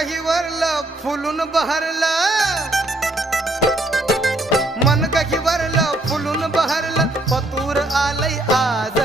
काही वरलं फुलून बहरलं, मन काही वरलं फुलून बहरलं, पतूर आलंय आज